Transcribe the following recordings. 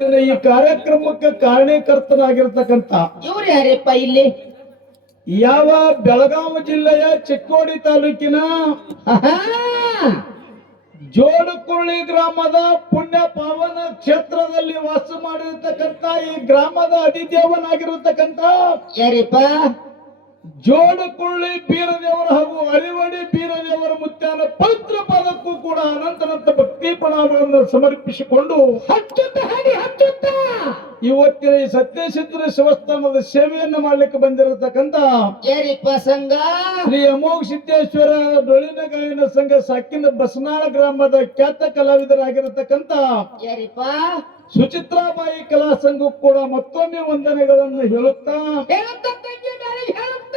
ಈ ಕಾರ್ಯಕ್ರಮಕ್ಕೆ ಕಾರಣೀಕರ್ತನಾಗಿರ್ತಕ್ಕಂಥ ಇವ್ರು ಯಾರಪ್ಪ ಇಲ್ಲಿ? ಯಾವ ಬೆಳಗಾವಿ ಜಿಲ್ಲೆಯ ಚಿಕ್ಕೋಡಿ ತಾಲೂಕಿನ ಆಹಾ! ಜೋಡಕುಳ್ಳಿ ಗ್ರಾಮದ ಪುಣ್ಯ ಪಾವನ ಕ್ಷೇತ್ರದಲ್ಲಿ ವಾಸ ಮಾಡಿರ್ತಕ್ಕಂಥ ಈ ಗ್ರಾಮದ ಅಧಿದೇವನಾಗಿರತಕ್ಕಂಥ ಯಾರಪ್ಪ? ಜೋಡಕುಳ್ಳಿ ಬೀರದೇವರ ಹಾಗೂ ಅರಿವಡಿ ಬೀರದೇವರ ಮುತ್ಯಾನ ಪವಿತ್ರ ಪದಕ್ಕೂ ಕೂಡ ಅನಂತನಂತ ಭಕ್ತಿ ಪ್ರಣಾಮಗಳನ್ನು ಸಮರ್ಪಿಸಿಕೊಂಡು ಹಚ್ಚುತ್ತ ಹಾಡಿ ಹಚ್ಚುತ್ತ ಇವತ್ತಿನ ಈ ಸತ್ಯಸಿದ್ಧ ಶಿವಸ್ಥಾನದ ಸೇವೆಯನ್ನು ಮಾಡ್ಲಿಕ್ಕೆ ಬಂದಿರತಕ್ಕಂತ ಯಾರಪ್ಪ ಸಂಘ? ಶ್ರೀ ಅಮೋಘ ಸಿದ್ದೇಶ್ವರ ಡೊಳ್ಳಿನ ಗಾಯನ ಸಂಘ ಸಾಕಿನ ಬಸನಾಳ ಗ್ರಾಮದ ಖ್ಯಾತ ಕಲಾವಿದರಾಗಿರತಕ್ಕಂತ ಯಾರಪ್ಪ? ಸುಚಿತ್ರಾಬಾಯಿ ಕಲಾ ಸಂಘಕ್ಕೂ ಕೂಡ ಮತ್ತೊಮ್ಮೆ ವಂದನೆಗಳನ್ನು ಹೇಳುತ್ತಾ ಹೇಳುತ್ತ ತಂಗಿ ಮೇಲೆ ಹೇಳುತ್ತ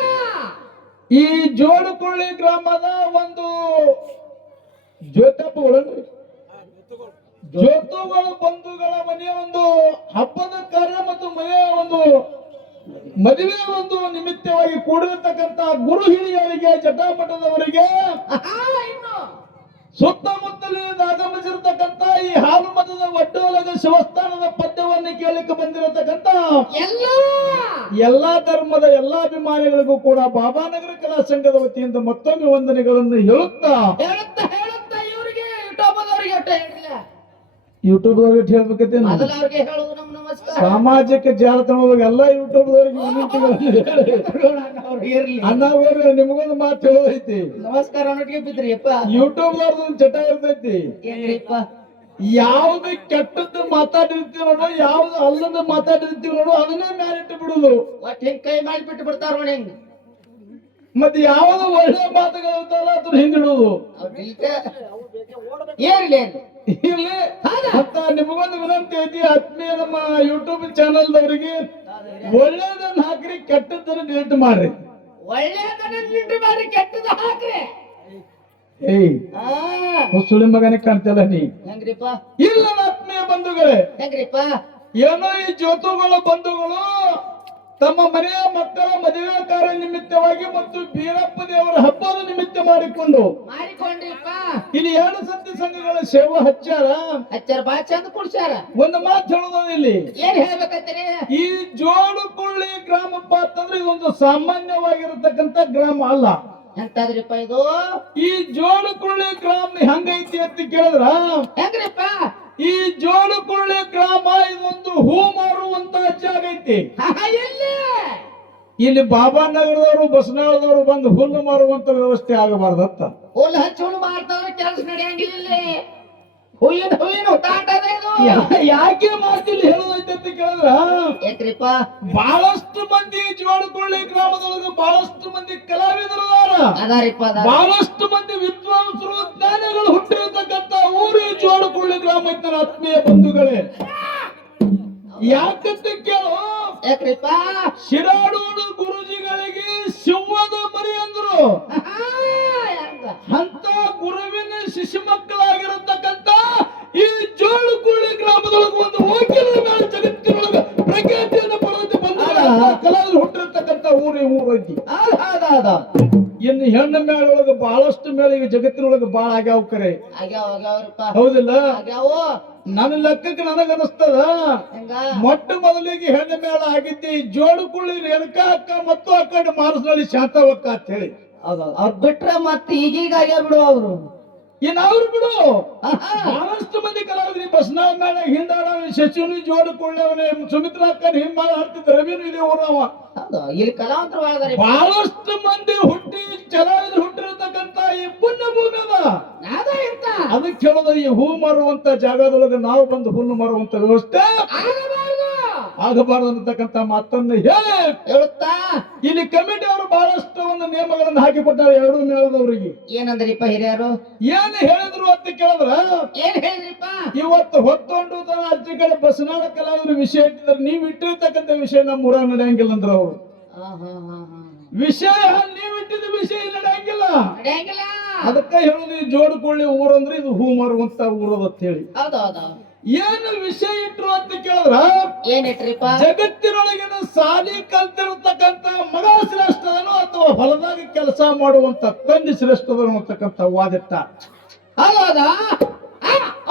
ಈ ಜೋಡಕುಳ್ಳಿ ಗ್ರಾಮದ ಒಂದು ಜ್ಯೋತಪ್ಪಗಳನ್ರಿ ಜ್ಯೋತುಗಳ ಬಂಧುಗಳ ಮನೆಯ ಒಂದು ಹಬ್ಬದ ಕಾರ್ಯ ಮತ್ತು ಮನೆಯ ಒಂದು ಮದುವೆ ಒಂದು ನಿಮಿತ್ತವಾಗಿ ಕೂಡಿರತಕ್ಕಂತ ಗುರು ಹಿರಿಯರಿಗೆ ಜಟಾಮಠದವರಿಗೆ ಸುತ್ತಮುತ್ತಲಿನಿಂದ ಆಗಮಿಸಿರತಕ್ಕಂತ ಈ ಹಾಲು ಮತದ ಒಡ್ಡೋಲಗ ಶಿವಸ್ಥಾನದ ಪದ್ಯವನ್ನು ಕೇಳಲಿಕ್ಕೆ ಬಂದಿರತಕ್ಕಂತ ಎಲ್ಲಾ ಧರ್ಮದ ಎಲ್ಲಾ ಅಭಿಮಾನಿಗಳಿಗೂ ಕೂಡ ಬಾಬಾನಗರ ಕಲಾ ಸಂಘದ ವತಿಯಿಂದ ಮತ್ತೊಮ್ಮೆ ವಂದನೆಗಳನ್ನು ಹೇಳುತ್ತಾ ಹೇಳುತ್ತ ಹೇಳುತ್ತ ಇವರಿಗೆ ಯೂಟ್ಯೂಬ್ದವರಿಗೆ ಅಷ್ಟೇ ಹೇಳಿಲ್ಲ. ಯೂಟ್ಯೂಬ್ದವ್ರಿಗೆ ಹೇಳ್ಬೇಕತ್ತೇನು ಮೊದಲ ಅವ್ರಿಗೆ ಹೇಳುದು ನಮ್ ನಮಸ್ಕಾರ. ಸಾಮಾಜಿಕ ಜಾಲತಾಣದಾಗ ಎಲ್ಲಾ ಯೂಟ್ಯೂಬ್ದವ್ರಿಗೆ ವಿನಂತಿಗಳನ್ನು ಹೇಳಿ ಅವ್ರು ಇರ್ಲಿ. ಅಣ್ಣಾವ್ರು ನಿಮಗೊಂದು ಮಾತು ಹೇಳೋದೈತಿ. ನಮಸ್ಕಾರ ಅನ್ನೋಟಿಗೆ ಬಿದ್ರಿಯಪ್ಪ. ಯೂಟ್ಯೂಬ್ದವ್ರದ್ದು ಚಟ ಇರ್ತೈತಿ. ಏನ್ರಿಪ್ಪ? ಯಾವ್ದು ಕೆಟ್ಟದ್ದು ಮಾತಾಡಿರ್ತೀವಿ ನೋಡು, ಯಾವ್ದು ಅಲ್ಲದ ಮಾತಾಡಿರ್ತೀವಿ ನೋಡು, ಅದನ್ನೇ ಮ್ಯಾಲಿಟ್ಟು ಬಿಡುದು. ಒಟ್ಟು ಹಿಂಗ್ ಕೈ ಮಾಡಿ ಬಿಟ್ಟು ಬಿಡ್ತಾರ ನೋಡಿ ಹಿಂಗ್. ಮತ್ತೆ ಯಾವ್ದು ಒಳ್ಳೆ ಮಾತುಗಳಿರ್ತಾವಲ್ಲ ಅದ್ರ ಹಿಂದಿಡುದು. ಏನ್ಲಿ ಇಲ್ಲಿ ಅಂತ ನಿಮಗೊಂದು ವಿನಂತಿ ಐತಿ. ಆತ್ಮೀಯ ನಮ್ಮ ಯೂಟ್ಯೂಬ್ ಚಾನಲ್ದವರಿಗೆ ಒಳ್ಳೇದನ್ನ ಹಾಕ್ರಿ, ಕೆಟ್ಟದ್ದನ್ನ ಡಿಲೀಟ್ ಮಾಡ್ರಿ. ಒಳ್ಳೆದನ್ನ ನಿಂತು ಮಾಡಿ ಕೆಟ್ಟದ ಹಾಕ್ರಿ. ಏಯ್ ಸುಳಿ ಮಗನೇ ಕಾಣ್ತಲ್ಲ ನೀ. ಹೆಂಗ್ರಿಪ್ಪ? ಇಲ್ಲ ಆತ್ಮೀಯ ಬಂಧುಗಳೇ, ಹೆಂಗ್ರಿಪ್ಪ? ಏನೋ ಈ ಜ್ಯೋತುಗಳ ಬಂಧುಗಳು ತಮ್ಮ ಮನೆಯ ಮಕ್ಕಳ ಮದುವೆ ಕಾರ್ಯ ನಿಮಿತ್ತವಾಗಿ ಮತ್ತು ಬೀರಪ್ಪ ದೇವರ ಹಬ್ಬದ ನಿಮಿತ್ತ ಮಾಡಿಕೊಂಡು ಮಾಡಿಕೊಂಡ್ರಿಪ್ಪ. ಇಲ್ಲಿ 2 ಸತ್ಯ ಸಂಘಗಳ ಸೇವಾ ಹಚ್ಚಾರ. ಬಾ ಚಂದ ಕುಡ್ಸ್ಯಾರ. ಒಂದು ಮಾತು ಹೇಳೋದು ಇಲ್ಲಿ, ಏನ್ ಹೇಳ್ಬೇಕಂತೀರಿ? ಈ ಜೋಡಕುಳ್ಳಿ ಗ್ರಾಮಪ್ಪ ಅಂತಂದ್ರೆ ಇದೊಂದು ಸಾಮಾನ್ಯವಾಗಿರತಕ್ಕಂತ ಗ್ರಾಮ ಅಲ್ಲ. ಎಂತಾದ್ರಿಪ್ಪ ಇದು? ಈ ಜೋಡಕುಳ್ಳಿ ಗ್ರಾಮ ಹೆಂಗೈತಿ ಅಂತ ಕೇಳಿದ್ರ, ಹೆಂಗ್ರಿಪ್ಪ? ಈ ಜೋಡಕುಳ್ಳಿ ಗ್ರಾಮ ಇದೊಂದು ಹೂ ಮಾರುವಂತ ಜಾಗ ಐತಿ. ಇಲ್ಲಿ ಬಾಬಾನಗರದವರು ಬಸನಾಳದವರು ಬಂದು ಹುಲ್ಲು ಮಾರುವಂತ ವ್ಯವಸ್ಥೆ ಆಗಬಾರ್ದತ್ತ. ಹುಲ್ಲು ಹಚ್ಚೋಳು ಮಾಡ್ತಾವ್ರೆ, ಕೆಲಸ ನಡೆಯಂಗಿಲ್ಲ ಇಲ್ಲಿ. ಹೂವಿನ ಹುಟ್ಟಾಟದ ಇದು. ಯಾಕೆ ಮಾತಿಲ್ಲ ಹೇಳೋದೈತೆ ಅಂತ ಕೇಳಿದ್ರ, ಯಾಕ್ರಿಪ್ಪ? ಬಹಳಷ್ಟು ಮಂದಿ ಜೋಡಕುಳ್ಳಿ ಗ್ರಾಮದೊಳಗೆ ಬಹಳಷ್ಟು ಮಂದಿ ಕಲಾವಿದರು ಅದಾರಿಪ್ಪ. ಬಹಳಷ್ಟು ಮಂದಿ ವಿದ್ವಾಂಸರು ಜ್ಞಾನಿಗಳು ಹುಟ್ಟಿರತಕ್ಕಂತ ಊರು ಜೋಡಕುಳ್ಳಿ ಗ್ರಾಮ ಐತೆ ನನ್ನ ಆತ್ಮೀಯ ಬಂಧುಗಳೇ. ಯಾಕಂತ ಕೇಳು, ಯಾಕ್ರಿಪ್ಪ? ಶಿರಾಡೂರು ಗುರುಜಿಗಳಿಗೆ ಸಿಂಹದ ಮರಿ ಅಂದ್ರು. ಅಂತ ಗುರುವಿನ ಶಿಶು ಮಕ್ಕಳಾಗಿರತಕ್ಕಂತ ಈ ಜೋಡಕುಳ್ಳಿ ಗ್ರಾಮದೊಳಗೆ ಒಂದು ವಕೀಲರ ಮೇಲೆ ಜಗತ್ತಿನೊಳಗೆ ಪ್ರಖ್ಯಾತಿಯನ್ನು ಪಡೆದು ಬಂದ ಕಲಾವಿದರು ಹುಟ್ಟಿರತಕ್ಕಂತ ಊರು ಐತಿ. ಇನ್ನು ಹೆಣ್ಣು ಮೇಳೊಳಗೆ ಬಹಳಷ್ಟು ಮೇಳ ಈಗ ಜಗತ್ತಿನೊಳಗೆ ಬಹಳ ಆಗ್ಯಾವ ಕರೆ. ಹೌದಿಲ್ಲ? ನನ್ನ ಲೆಕ್ಕಕ್ಕೆ ನನಗನಿಸ್ತದ ಮೊಟ್ಟ ಮೊದಲಿಗೆ ಹೆಣ್ಣು ಮೇಳ ಆಗಿದ್ದೆ ಈ ಜೋಡಕುಳ್ಳಿ ರೇಣುಕಾ ಅಕ್ಕ ಮತ್ತು ಆ ಕಡೆ ಮಾರಸನಹಳ್ಳಿ ಶಾಂತವಕ್ಕ ಅಂತ ಹೇಳಿ. ಅವ್ರು ಬಿಟ್ರೆ ಮತ್ತೆ ಈಗೀಗ ಆಗ್ಯಾವ ಬಿಡು ಅವರು. ಇನ್ ಅವ್ರು ಬಿಡು, ಬಹಳಷ್ಟು ಮಂದಿ ಕಲಾವಿದ್ರಿ ಬಸ್ನಾಳ ಮೇಲೆ ಹಿಂದಾಡ ಶಶಿನು ಜೋಡಕುಳ್ಳಿ ಸುಮಿತ್ರಾ ಅಕ್ಕನ ಹಿಂದ್ ಮಾಡಿ ಹಾಡ್ತಿದ್ದ ರವಿನು ಇದೆ ಊರವ. ಇಲ್ಲಿ ಕಲಾವಂತರು ಬಹಳಷ್ಟು ಮಂದಿ ಹುಟ್ಟಿ ಕಲಾವಿದ್ರು ಹುಟ್ಟಿರತಕ್ಕಂತ ಈ ಪುಣ್ಯ ಭೂಮಿ ಅದ. ಅದಕ್ಕೆ ಹೇಳೋದು ಈ ಹೂ ಮಾರುವಂತ ಜಾಗದೊಳಗೆ ನಾವು ಬಂದು ಹುಲ್ಲು ಮಾರುವಂತ ವ್ಯವಸ್ಥೆ ಆಗಬಾರದು ಅನ್ನತಕ್ಕಂತ ಮಾತನ್ನು ಹೇಳುತ್ತಾ ಇಲ್ಲಿ ಕಮಿಟಿ ಅವರು ಬಹಳಷ್ಟು ಒಂದು ನಿಯಮಗಳನ್ನು ಹಾಕಿಕೊಟ್ಟಾರೆ 2 ಮೇಳದವರಿಗೆ. ಏನಂದ್ರಿಪ್ಪ ಹಿರಿಯರು? ಏನು ಹೇಳಿದ್ರು ಅಂತ ಕೇಳಿದ್ರ, ಏನ್ ಹೇಳಿದ್ರಿಪ್ಪ? ಇವತ್ತು ಹೊತ್ತೊಂಡು ಅರ್ಜಿ ಕಡೆ ಬಸನಾಳ ಕಲಾವಿದ್ರು ವಿಷಯ ಇಟ್ಟಿದ್ರೆ ನೀವು ಇಟ್ಟಿರ್ತಕ್ಕಂಥ ವಿಷಯ ನಮ್ಮ ಊರಾಗ ನಡೆಯಂಗಿಲ್ಲ ಅಂದ್ರ ಅವರು. ವಿಷಯ ನೀವು ಇಟ್ಟಿದ ವಿಷಯ ಇಲ್ಲಿ ನಡೆಯಂಗಿಲ್ಲ. ಅದಕ್ಕೆ ಹೇಳುದು ಈ ಜೋಡಕುಳ್ಳಿ ಊರಂದ್ರೆ ಇದು ಹೂ ಮಾರುವಂತ ಊರದು ಅಂತ ಹೇಳಿ. ಏನು ವಿಷಯ ಇಟ್ರು ಅಂತ ಕೇಳಿದ್ರ, ಏನಿಟ್ರಿಪ್ಪ? ಜಗತ್ತಿನೊಳಗಿನ ಸಾಲಿ ಕಲ್ತಿರತಕ್ಕಂತ ಮಗ ಶ್ರೇಷ್ಠದನು ಅಥವಾ ಹೊಲದಾಗ ಕೆಲಸ ಮಾಡುವಂತ ತಂದೆ ಶ್ರೇಷ್ಠದನು ಅಂತಕ್ಕಂತ ವಾದಿಟ್ಟ. ಹೌದಾ?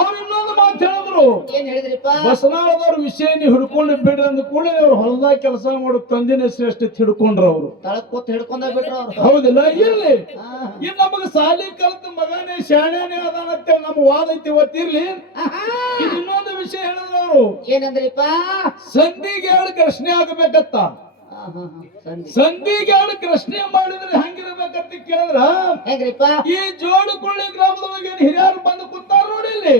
ಅವ್ರು ಇನ್ನೊಂದು ಮಾತು ಹೇಳಿದ್ರು. ಏನ್ ಹೇಳಿದ್ರಿಪ್ಪ? ಬಸನಾಳದವ್ರ ವಿಷಯ ನೀವು ಹಿಡ್ಕೊಂಡು ಬಿಡ್ರಿ ಅಂದ ಕೂಡಲೇ ಅವ್ರು ಹೊಲದಾಗ ಕೆಲಸ ಮಾಡೋ ತಂದಿನ ಶ್ರೇಷ್ಠ ಹಿಡ್ಕೊಂಡ್ರ ಅವ್ರು. ತಳಕ್ ಕೂತ್ ಹಿಡ್ಕೊಂಡ ಬಿಟ್ರು ಅವ್ರು. ಹೌದಿಲ್ಲ? ಇರ್ಲಿ, ಹಾ. ಇನ್ ನಮಗ ಸಾಲಿ ಕಲ್ತ ಮಗನೇ ಶಾಣೆನೇ ಅದಾನಂತೇಳಿ ನಮ್ಮ ವಾದ ಐತಿ ಇವತ್ತಿರ್ಲಿ. ಆಹಾ. ಇದು ಇನ್ನೊಂದು ವಿಷಯ ಹೇಳಿದ್ರು ಅವರು. ಏನಂದ್ರಿಪ್ಪ? ಸಂಧಿಗೆ ಎರಡು ಪ್ರಶ್ನೆ ಆಗಬೇಕತ್ತ. ಸಂಧಿಗೆ ಎರಡು ಪ್ರಶ್ನೆ ಮಾಡಿದ್ರೆ ಹೆಂಗಿರ್ಬೇಕಂತ ಕೇಳಿದ್ರ, ಹೆಂಗ್ರಿಪ್ಪ? ಈ ಜೋಡುಕೊಳ್ಳಿ ಗ್ರಾಮದೊಳಗೆ ಏನ್ ಹಿರಿಯರು ಬಂದು ಕೂತಾರ ನೋಡಿ ಇಲ್ಲಿ,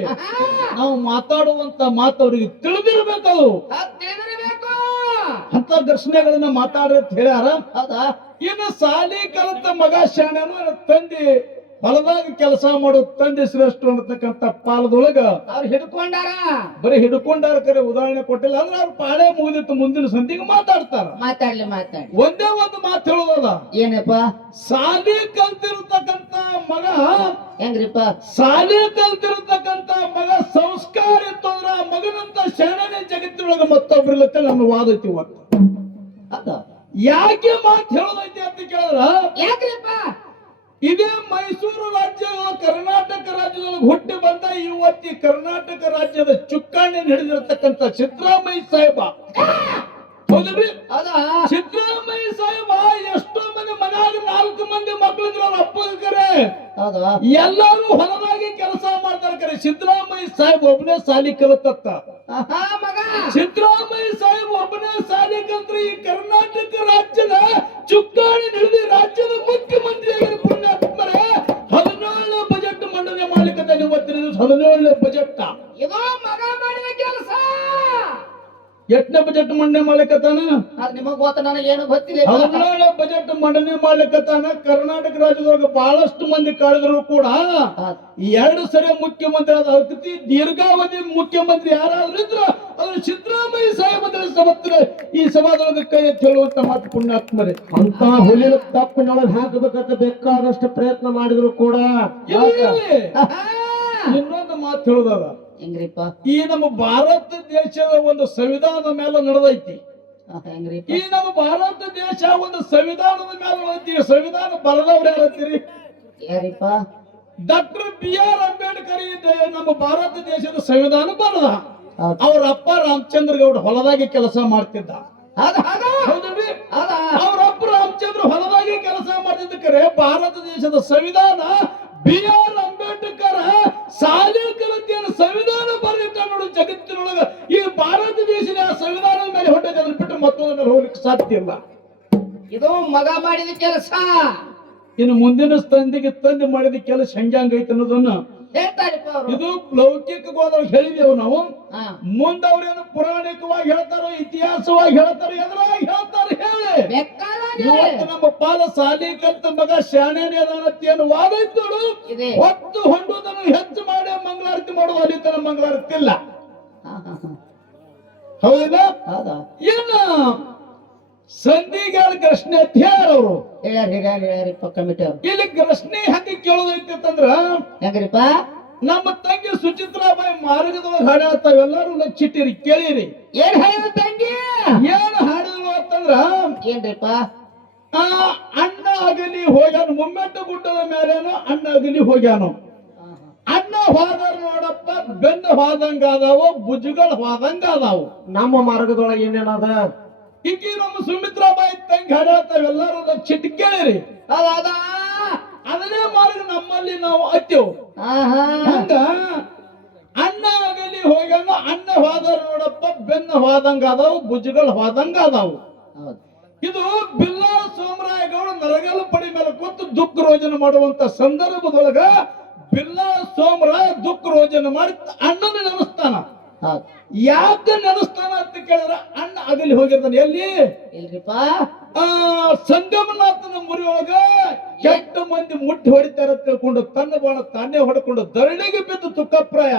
ನಾವು ಮಾತಾಡುವಂತ ಮಾತು ಅವ್ರಿಗೆ ತಿಳಿದಿರ್ಬೇಕದು. ತಿಳಿದಿರಬೇಕು ಅಂತ ದರ್ಶನಗಳನ್ನ ಮಾತಾಡ್ರಿ ಅಂತ ಹೇಳ್ಯಾರ. ಹೌದಾ? ಇನ್ನು ಸಾಲಿ ಕಲಿತ ಮಗ ಶಾಣನು ತಂದೆ ಹೊಲದಾಗ ಕೆಲಸ ಮಾಡೋ ತಂದೆ ಶ್ರೇಷ್ಠ ಅನ್ನತಕ್ಕಂತ ಪಾಲದೊಳಗ ಅವ್ರು ಹಿಡ್ಕೊಂಡಾರ. ಬರೀ ಹಿಡ್ಕೊಂಡಾರ ಕರೆ ಉದಾಹರಣೆ ಕೊಟ್ಟಿಲ್ಲ ಅಂದ್ರೆ ಅವ್ರ ಪಾಳೆ ಮುಗಿದಿತ್ತು, ಮುಂದಿನ ಸಂಧಿಗೆ ಮಾತಾಡ್ತಾರ. ಮಾತಾಡ್ಲಿ. ಒಂದೇ ಒಂದು ಮಾತು ಹೇಳೋದಲ್ಲ, ಏನಪ್ಪ? ಸಾಲಿ ಕಲ್ತಿರ್ತಕ್ಕಂತ ಮಗ, ಹೆಂಗ್ರಿಪ್ಪ? ಸಾಲಿ ಕಲ್ತಿರ್ತಕ್ಕಂತ ಮಗ ಸಂಸ್ಕಾರ ಇತ್ತು ಅಂದ್ರ ಆ ಮಗನಂತ ಶಾಣನೆ ಜಗತ್ತಿನೊಳಗ ಮತ್ತೊಬ್ರಿಲ್ಲತ್ತೆ ನನ್ನ ವಾದ ಐತಿ ಇವತ್ತು. ಹೌದಾ? ಯಾಕೆ ಮಾತು ಹೇಳೋದೈತಿ ಅಂತ ಕೇಳಿದ್ರ, ಯಾಕ್ರಿಪ್ಪ? ಇದೇ ಮೈಸೂರು ರಾಜ್ಯ ಕರ್ನಾಟಕ ರಾಜ್ಯದೊಳಗೆ ಹುಟ್ಟಿ ಬಂದ ಇವತ್ತಿ ಕರ್ನಾಟಕ ರಾಜ್ಯದ ಚುಕ್ಕಾಣಿ ಹಿಡಿದಿರತಕ್ಕಂತ ಸಿದ್ದರಾಮಯ್ಯ ಸಾಹೇಬ. ಹೌದ್ರಿ? ಹೌದಾ? ಸಿದ್ದರಾಮಯ್ಯ ಸಾಹೇಬ ಎಷ್ಟೋ ಮಂದಿ ಮನ್ಯಾಗ 4 ಮಂದಿ ಮಕ್ಕಳಿದ್ರು ಅವ್ರ ಅಪ್ಪಗರೆ. ಹೌದಾ? ಎಲ್ಲಾರು ಹೊಲದಾಗಿ ಕೆಲಸ ಮಾಡ್ತಾರ ಕರೆ ಸಿದ್ದರಾಮಯ್ಯ ಸಾಹೇಬ್ ಒಬ್ಬನೇ ಸಾಲಿ ಕಲಿತತ್ತ. ಮಗ ಸಿದ್ದರಾಮಯ್ಯ ಸಾಹೇಬ್ ಒಬ್ಬನೇ ಸಾಲಿ ಕಲ್ತ್ರಿ ಈ ಕರ್ನಾಟಕ ರಾಜ್ಯದ ಚುಕ್ಕಾಣಿ ಹಿಡಿದು ರಾಜ್ಯದ ಮುಖ್ಯಮಂತ್ರಿಯಾಗಿ ಪುಣ್ಯಾತ್ಮರೇ 17 ಬಜೆಟ್ ಮಂಡನೆ ಮಾಡ್ಲಿಕ್ಕೆ ಇವತ್ತಿನ ದಿವಸ 17 ಬಜೆಟ್. ಇದು ಮಗ ಮಾಡಿದ ಕೆಲಸ. ಎಷ್ಟನೇ ಬಜೆಟ್ ಮಂಡನೆ ಮಾಡ್ಲಿಕ್ಕತ್ತಾನ? ಅದ್ ನಿಮಗ್ ಗೊತ್ತ, ನನಗೇನು ಗೊತ್ತಿಲ್ಲ. 17 ಬಜೆಟ್ ಮಂಡನೆ ಮಾಡ್ಲಿಕ್ಕತ್ತಾನ. ಕರ್ನಾಟಕ ರಾಜ್ಯದೊಳಗೆ ಬಹಳಷ್ಟು ಮಂದಿ ಕಾಳಿದ್ರು ಕೂಡ 2 ಸರಿ ಮುಖ್ಯಮಂತ್ರಿ ಆದ ಅತಿ ದೀರ್ಘಾವಧಿ ಮುಖ್ಯಮಂತ್ರಿ ಯಾರಾದ್ರೂ ಇದ್ರು ಅದು ಸಿದ್ದರಾಮಯ್ಯ ಸಾಹೇಬ. ಈ ಸಭಾದೊಳಗೆ ಕೈ ಎತ್ತಿ ಹೇಳುವಂತ ಮಾತು ಪುಣ್ಯಾತ್ಮರೇ. ಅಂತ ಹುಲಿನ ತಪ್ಪಿನೊಳಗೆ ಹಾಕಬೇಕಂತ ಬೇಕಾದಷ್ಟು ಪ್ರಯತ್ನ ಮಾಡಿದ್ರು ಕೂಡ ಇನ್ನೊಂದು ಮಾತು ಹೇಳುದಲ್ಲ, ಹೆಂಗ್ರಿಪ್ಪ? ಈ ನಮ್ಮ ಭಾರತ ದೇಶದ ಒಂದು ಸಂವಿಧಾನದ ಮೇಲೆ ನಡೆದೈತಿ. ಹೆಂಗ್ರಿಪ್ಪ? ಈ ನಮ್ಮ ಭಾರತ ದೇಶ ಒಂದು ಸಂವಿಧಾನದ ಮೇಲೆ ನಡೆದೈತಿ. ಸಂವಿಧಾನ ಬರದವ್ರು ಯಾರಂತೀರಿ? ಯಾರಿಪ್ಪ? ಡಾಕ್ಟರ್ BR ಅಂಬೇಡ್ಕರ್ ನಮ್ಮ ಭಾರತ ದೇಶದ ಸಂವಿಧಾನ ಬರದ. ಅವ್ರ ಅಪ್ಪ ರಾಮಚಂದ್ರ ಗೌಡ ಹೊಲದಾಗಿ ಕೆಲಸ ಮಾಡ್ತಿದ್ದ. ಹೌದಲ್ರಿ? ಅವ್ರ ಅಪ್ಪ ರಾಮಚಂದ್ರ ಹೊಲದಾಗಿ ಕೆಲಸ ಮಾಡ್ತಿದ್ದಕ್ಕರೆ ಭಾರತ ದೇಶದ ಸಂವಿಧಾನ BR ಅಂಬೇಡ್ಕರ್ ಸಾಲಿ ಕಲಿತಿಯನ್ನು ಸಂವಿಧಾನ ಬರೆದಿಟ್ಟ ನೋಡು ಜಗತ್ತಿನೊಳಗ. ಈ ಭಾರತ ದೇಶದ ಸಂವಿಧಾನದ ಮೇಲೆ ಹೊಟ್ಟೆ ಅದ್ರ ಬಿಟ್ಟರೆ ಮತ್ತೊಂದು ಮೇಲೆ ಹೋಗ್ಲಿಕ್ಕೆ ಸಾಧ್ಯ ಇಲ್ಲ. ಇದು ಮಗ ಮಾಡಿದ ಕೆಲಸ. ಇನ್ನು ಮುಂದಿನ ಸಂಧಿಗೆ ತಂದೆ ಮಾಡಿದ ಕೆಲಸ ಹೆಂಗೈತೆ ಅನ್ನೋದನ್ನ ಹೇಳ್ತಾರಿಪ್ಪ ಅವರು. ಇದು ಲೌಕಿಕವಾಗಿ ಹೇಳಿದೆವು ನಾವು. ಮುಂದೆ ಅವ್ರೇನು ಪುರಾಣಿಕವಾಗಿ ಹೇಳ್ತಾರೋ ಇತಿಹಾಸವಾಗಿ ಹೇಳ್ತಾರೋ ಎದುರಾಗಿ ಹೇಳ್ತಾರೆ ಹೇಳಿ. ಇವತ್ತು ನಮ್ಮ ಪಾಲ ಸಾಲಿ ಕಲ್ತ ಮಗ ಶಾಣೆನೇ ಅದಾನತ್ತೇನು ವಾದ ಇತ್ತು. ಹೊತ್ತು ಹೊಂಡುವುದನ್ನು ಹೆಚ್ಚು ಮಾಡಿ ಮಂಗಳಾರತಿ ಮಾಡೋದು ಅಲ್ಲಿ ತನ ಮಂಗಳಾರತಿ ಇಲ್ಲ. ಹೌದಿಲ್ಲ? ಏನು ಸಂಧಿಗೆ ಪ್ರಶ್ನೆ ಅಂತ ಹೇಳೋರು ಹೇಳ್ಯಾರಿಪ್ಪ ಕಮಿಟಿ ಅವರು. ಇಲ್ಲಿ ಪ್ರಶ್ನೆ ಹೆಂಗೆ ಕೇಳೋದೈತಿ ಅಂತಂದ್ರ, ಹೆಂಗ್ರಿಪ್ಪ? ನಮ್ಮ ತಂಗಿ ಸುಚಿತ್ರಾಬಾಯಿ ಮಾರ್ಗದೊಳಗೆ ಹಾಡಾಡ್ತಾವ. ಎಲ್ಲರೂ ಲಕ್ಷಿಟ್ಟಿರಿ ಕೇಳಿರಿ. ಏನ್ ಹೇಳಿದ ತಂಗಿ? ಏನ್ ಹಾಡಿದ್ರು ಅಂತಂದ್ರ, ಏನ್ರಿಪ್ಪ? ಅಣ್ಣ ಅಗಲಿ ಹೋಗ್ಯಾನು, ಮುಮ್ಮೆಟ್ಟ ಗುಡ್ಡದ ಮೇಲೇನು ಅಣ್ಣ ಅಗಲಿ ಹೋಗ್ಯಾನು. ಅಣ್ಣ ಹೋದಾರ ನೋಡಪ್ಪ, ಬೆನ್ನ ಹೋದಂಗಾದವು, ಭುಜಗಳು ಹೋದಂಗಾದವು. ನಮ್ಮ ಮಾರ್ಗದೊಳಗೆ ಏನೇನದ? ಈಕಿ ನಮ್ಮ ಸುಮಿತ್ರಾಬಾಯಿ ತಂಗಿ ಹಾಡಾಡ್ತಾವ. ಎಲ್ಲರೂ ಲಕ್ಷಿಟ್ಟು ಕೇಳಿರಿ. ಅದನ್ನೇ ಮಾರ್ಗ ನಮ್ಮಲ್ಲಿ ನಾವು ಹತ್ತೇವು. ಹಂಗ ಅಣ್ಣ ಆಗಲಿ ಹೋಗ್ಯಾನು, ಅಣ್ಣ ಹೋದಾರ ನೋಡಪ್ಪ, ಬೆನ್ನ ಹೋದಂಗಾದವು, ಭುಜಗಳು ಹೋದಂಗಾದವು. ಇದು ಬಿಲ್ಲಾ ಸೋಮರಾಯಗೌಡ ನರಗಲ ಪಡಿ ಮೇಲೆ ಕೂತು ದುಃಖ ರೋಜನ ಮಾಡುವಂತ ಸಂದರ್ಭದೊಳಗ ಬಿಲ್ಲಾ ಸೋಮರಾಯ ದುಃಖ ರೋಜನ ಮಾಡಿ ಅಣ್ಣನ ನೆನೆಸ್ತಾನ. ಯಾಕೆ ನೆನೆಸ್ತಾನ ಅಂತ ಕೇಳಿದ್ರ, ಅಣ್ಣ ಅಗಲಿ ಹೋಗಿರ್ತಾನೆ. ಎಲ್ಲಿ? ಸಂಗಮನಾಥನ ಮುರಿಯೊಳಗ ಕೆಟ್ಟ ಮಂದಿ ಮುಟ್ಟಿ ಹೊಡಿತಾರ ತಿಳ್ಕೊಂಡು ತನ್ನ ಬಾಣ ತಾನೇ ಹೊಡ್ಕೊಂಡು ಧರಣಿಗೆ ಬಿದ್ದು ತುಕ್ಕಪ್ರಾಯ.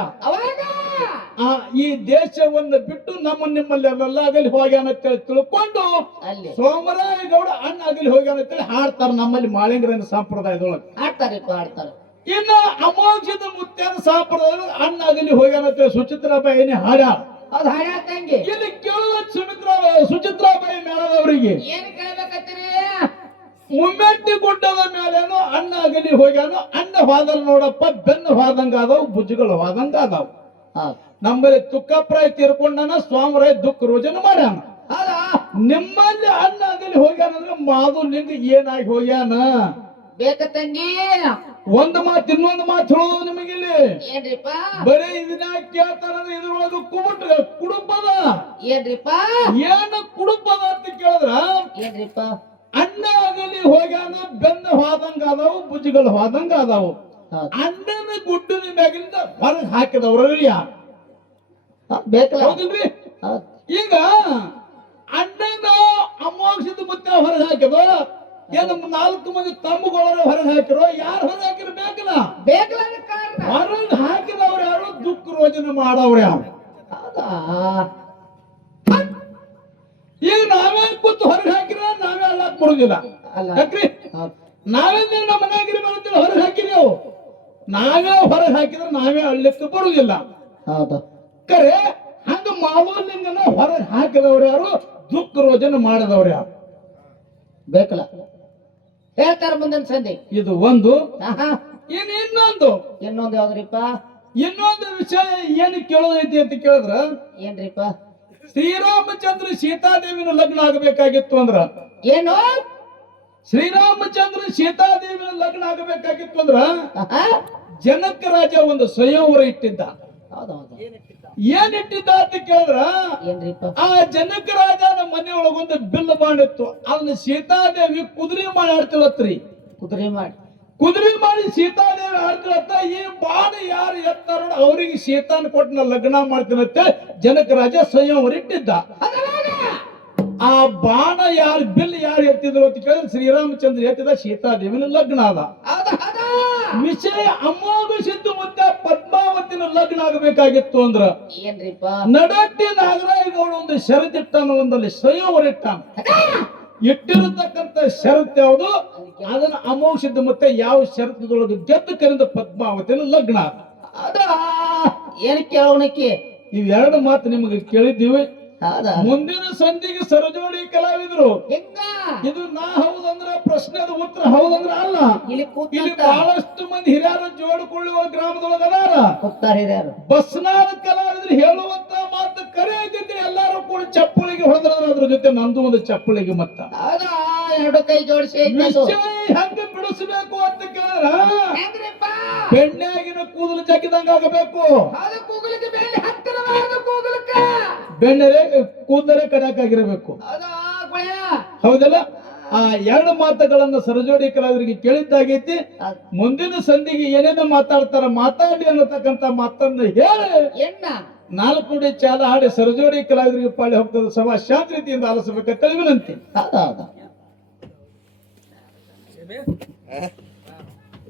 ಈ ದೇಶವನ್ನು ಬಿಟ್ಟು ನಿಮ್ಮಲ್ಲಿ ಅಲ್ಲೆಲ್ಲ ಅಗಲಿ ಹೋಗ್ಯಾನ ತಿಳ್ಕೊಂಡು ಸೋಮರಾಯ ಗೌಡ ಅಣ್ಣ ಅಗಲಿ ಹೋಗ್ಯಾನ ಅಂತೇಳಿ ಹಾಡ್ತಾರ. ನಮ್ಮಲ್ಲಿ ಮಾಳಿಂಗರನ ಸಂಪ್ರದಾಯದೊಳಗೆ ಹಾಡ್ತಾರೆ. ಇನ್ನ ಅಮೋಘದ ಮುತ್ಯಾನ ಸಂಪ್ರದಾಯದೊಳಗೆ ಅಣ್ಣ ಅಗಲಿ ಹೋಗ್ಯಾನ ಅಂತೇಳಿ ಸುಚಿತ್ರಾಬಾಯಿನೇ ಹಾಡ. ಇಲ್ಲಿ ಕೇಳುವ ಸುಚಿತ್ರಾಬಾಯಿ ಮೇಳದವರಿಗೆ ಏನ್ ಕೇಳ್ಬೇಕತ್ತೀರಿ? ಮುಮ್ಮೆಟ್ಟಿ ಗುಡ್ಡದ ಮೇಲೇನು ಅಣ್ಣ ಅಗಲಿ ಹೋಗ್ಯಾನು, ಅಣ್ಣ ಹೋದಲ್ ನೋಡಪ್ಪ, ಬೆನ್ನು ಹೋದಂಗಾದವು, ಭುಜಗಳು ಹೋದಂಗಾದವು. ನಮ್ಮಲ್ಲಿ ತುಕ್ಕಪ್ರಾಯ ತೀರ್ಕೊಂಡಾನ ಸ್ವಾಮರಾಯ ದುಃಖ ರೋಜನ ಮಾಡ್ಯಾನ ಹೌದಾ ನಿಮ್ಮಲ್ಲಿ ಅಣ್ಣ ಆಗಲಿ ಹೋಗ್ಯಾನಂದ್ರೆ ಮಾದು ನಿಂಗ ಏನಾಗಿ ಹೋಗ್ಯಾನ ಬೇಕ ತಂಗಿ ಒಂದು ಮಾತು ಇನ್ನೊಂದು ಮಾತು ಹೇಳೋದು ನಿಮಗಿಲ್ಲಿ ಏನ್ರಿಪ್ಪ ಬರೀ ಇದನ್ನ ಕೇಳ್ತಾರಂದ್ರೆ ಇದ್ರೊಳಗ ಕುಡುಪದ ಏನ್ರಿಪ್ಪ ಏನು ಕುಡುಪದ ಅಂತ ಕೇಳಿದ್ರ ಏನ್ರಿಪ್ಪ ಅಣ್ಣ ಆಗಲಿ ಹೋಗ್ಯಾನ ಬೆನ್ನ ಹೋದಂಗ ಅದಾವು ಭುಜಗಳು ಹೋದಂಗ ಅದಾವು ಹೌದು ಅಣ್ಣನ ಗುಡ್ಡದ ಮ್ಯಾಗಿಂದ ಹೊರಗೆ ಹಾಕಿದವ್ರು ಯಾರು ಬೇಕಲ್ಲ ಹೌದಿಲ್ರಿ ಹೌದು ಈಗ ಅಣ್ಣನ ಅಮಾವಾಸ್ಯದ ಮುತ್ತೆ ಹೊರಗೆ ಹಾಕಿದ ಏನು 4 ಮಂದಿ ತಮ್ಮಗಳ ಹೊರಗೆ ಹಾಕಿರೋ ಯಾರು ಹೊರಗೆ ಹಾಕಿರೋ ಬೇಕಲ್ಲ ಬೇಕಲ್ಲ ಅದಕ್ಕೆ ಕಾರಣ ಹೊರಗೆ ಹಾಕಿದವ್ರು ಯಾರು ದುಃಖ ರೋಜನೆ ಮಾಡವ್ರು ಯಾರು ಹೌದಾ ಈಗ ನಾವೇ ಕೂತು ಹೊರಗೆ ಹಾಕಿರ ನಾವೇ ಅಳ್ಳಾಕ್ ಬರುದಿಲ್ಲ ಅಲ್ಲ ಯಾಕ್ರಿ ಹೌದು ನಾವೇ ನಮ್ಮ ಮನೆಯಾಗಿರಿ ಬರುತ್ತಿಲ್ಲ ಹೊರಗೆ ಹಾಕಿದೆವು ನಾವೇ ಹೊರಗೆ ಹಾಕಿದ್ರೆ ನಾವೇ ಅಳ್ಲಿಕ್ಕೆ ಬರುದಿಲ್ಲ ಹೌದು ಕರೆ ಹಂಗ ಮಾವಲಿಂಗನ ಹೊರಗೆ ಹಾಕಿದವ್ರು ಯಾರು ದುಃಖ ರೋಜನೆ ಮಾಡಿದವ್ರು ಯಾರು ಬೇಕಲ್ಲ ಹೇಳ್ತಾರ ಮುಂದಿನ ಸಂಧಿ ಇದು ಒಂದು ಆಹಾ ಇನ್ನೊಂದು ಇನ್ನೊಂದು ಯಾವ್ದ್ರಿಪ್ಪ ಇನ್ನೊಂದು ವಿಷಯ ಏನು ಕೇಳೋದೈತಿ ಅಂತ ಕೇಳಿದ್ರ ಏನ್ರಿಪ್ಪ ಶ್ರೀರಾಮಚಂದ್ರ ಸೀತಾದೇವಿನ ಲಗ್ನ ಆಗಬೇಕಾಗಿತ್ತು ಅಂದ್ರ ಏನು ಶ್ರೀರಾಮಚಂದ್ರ ಸೀತಾದೇವಿನ ಲಗ್ನ ಆಗಬೇಕಾಗಿತ್ತು ಅಂದ್ರ ಆಹಾ ಜನಕ ರಾಜ ಒಂದು ಸ್ವಯಂವರ ಇಟ್ಟಿದ್ದ ಹೌದೌದು ಏನ್ ಇಟ್ಟಿದ್ದ ಅಂತ ಕೇಳಿದ್ರ ಏನ್ರಿಪ್ಪ ಆ ಜನಕ ರಾಜನ ಮನೆಯೊಳಗೊಂದು ಬಿಲ್ ಮಾಡಿತ್ತು ಅಲ್ಲಿ ಸೀತಾದೇವಿ ಕುದುರೆ ಮಾಡಿ ಆಡ್ತಿಳತ್ರಿ ಕುದುರೆ ಮಾಡಿ ಕುದುರೆ ಮಾಡಿ ಸೀತಾದೇವಿ ಆಡ್ತಿಳತ್ತ ಈ ಬಾಣ ಯಾರು ಎತ್ತಾರ ಅವ್ರಿಗೆ ಸೀತಾನ ಕೊಟ್ಟು ನಾ ಲಗ್ನ ಮಾಡ್ತೀನಂತೆ ಜನಕ ರಾಜ ಸ್ವಯಂವರ ಇಟ್ಟಿದ್ದ ಆ ಬಾಣ ಯಾರು ಬಿಲ್ ಯಾರು ಎತ್ತಿದ್ರು ಅಂತ ಕೇಳಿದ್ರೆ ಶ್ರೀರಾಮಚಂದ್ರ ಎತ್ತಿದ ಸೀತಾದೇವಿನ ಲಗ್ನ ಅದ ಹೌದಾ ಹೌದಾ ವಿಷಯ ಅಮೋಘ ಸಿದ್ದು ಮುದ್ದೆ ಪದ್ಮಾವತಿನ ಲಗ್ನ ಆಗಬೇಕಾಗಿತ್ತು ಅಂದ್ರ ಏನ್ರಿಪ್ಪ ನಡಟ್ಟಿ ನಾಗರಾಯಗೌಡ ಒಂದು ಷರತ್ತಿಟ್ಟಾನ ಒಂದಲ್ಲಿ ಸ್ವಯಂವರ ಇಟ್ಟಾನ ಇಟ್ಟಿರತಕ್ಕಂತ ಷರತ್ ಯಾವುದು ಅದನ್ನ ಅಮೋಘ ಸಿದ್ದು ಮತ್ತೆ ಯಾವ ಷರತ್ತದೊಳಗೆ ಗೆದ್ದು ಕರೆದ ಪದ್ಮಾವತಿನ ಲಗ್ನ ಆದ. ಹೌದಾ ಏನ್ ಕೇಳೋಣಕ್ಕೆ ಇವೆರಡು ಮಾತು ನಿಮಗೆ ಕೇಳಿದ್ದೀವಿ ಹೌದಾ ಮುಂದಿನ ಸಂಧಿಗೆ ಸರಜೋಡಿ ಕಲಾವಿದರು ಹೆಂಗ ಇದು ನಾ ಹೌದಂದ್ರ ಪ್ರಶ್ನೆದ ಉತ್ತರ ಹೌದಂದ್ರ ಅಲ್ಲ ಇಲ್ಲಿ ಇಲ್ಲಿ ಕೂತ ಬಹಳಷ್ಟು ಮಂದಿ ಹಿರಿಯರು ಜೋಡಿಕೊಳ್ಳುವ ಗ್ರಾಮದೊಳಗ ಅದಾರ ಕೂತಾರ ಹಿರಿಯರು ಬಸ್ನಾಳ ಕಲಾವಿದರು ಹೇಳುವಂತ ಮಾತು ಕರೆ ಆಗಿದ್ರೆ ಎಲ್ಲಾರು ಕೂಡ ಚಪ್ಪಳಿಗೆ ಹೊಡೆದ್ರ ಅದ್ರ ಜೊತೆ ನಂದು ಒಂದು ಚಪ್ಪಳಿಗೆ ಮತ್ತ ಹೌದಾ ಎರಡು ಕೈ ಜೋಡಿಸಿ ವಿಷಯ ಹೆಂಗ ಬಿಡಿಸ್ಬೇಕು ಅಂತ ಕೇಳಿದ್ರ ಹೆಂಗ್ರಿಪ್ಪ ಬೆಣ್ಣೆಗಿನ ಕೂದಲು ಜಗ್ಗಿದಂಗ ಆಗಬೇಕು ಹೌದು ಕೂಗಲಿಕ್ಕೆ ಬೇಲಿ ಹತ್ತಿರವಾದ ಕೂಗಲಿಕ್ಕೆ ಬೆಣ್ಣೆರೆ ಕೂದಲೇ ಕಡಕಾಗಿರಬೇಕು ಹೌದಾ ಗುಳ್ಯ ಹೌದಲ್ಲ ಆ ಎರಡು ಮಾತುಗಳನ್ನ ಸರಜೋಡಿ ಕಲಾವಿದರಿಗೆ ಕೇಳಿದ್ದಾಗೈತಿ ಮುಂದಿನ ಸಂಧಿಗೆ ಏನೇನೋ ಮಾತಾಡ್ತಾರ ಮಾತಾಡಿ ಅನ್ನತಕ್ಕಂತ ಮಾತನ್ನ ಹೇಳಿ ಎಣ್ಣ 4 ನುಡಿ ಚಾಲ ಹಾಡಿ ಸರಜೋಡಿ ಕಲಾವಿದರಿಗೆ ಪಾಳಿ ಹೋಗ್ತದೆ ಸಭಾ ಶಾಂತ ರೀತಿಯಿಂದ ಆಲಿಸಬೇಕಂತ ವಿನಂತಿ ಹೌದಾ ಹೌದಾ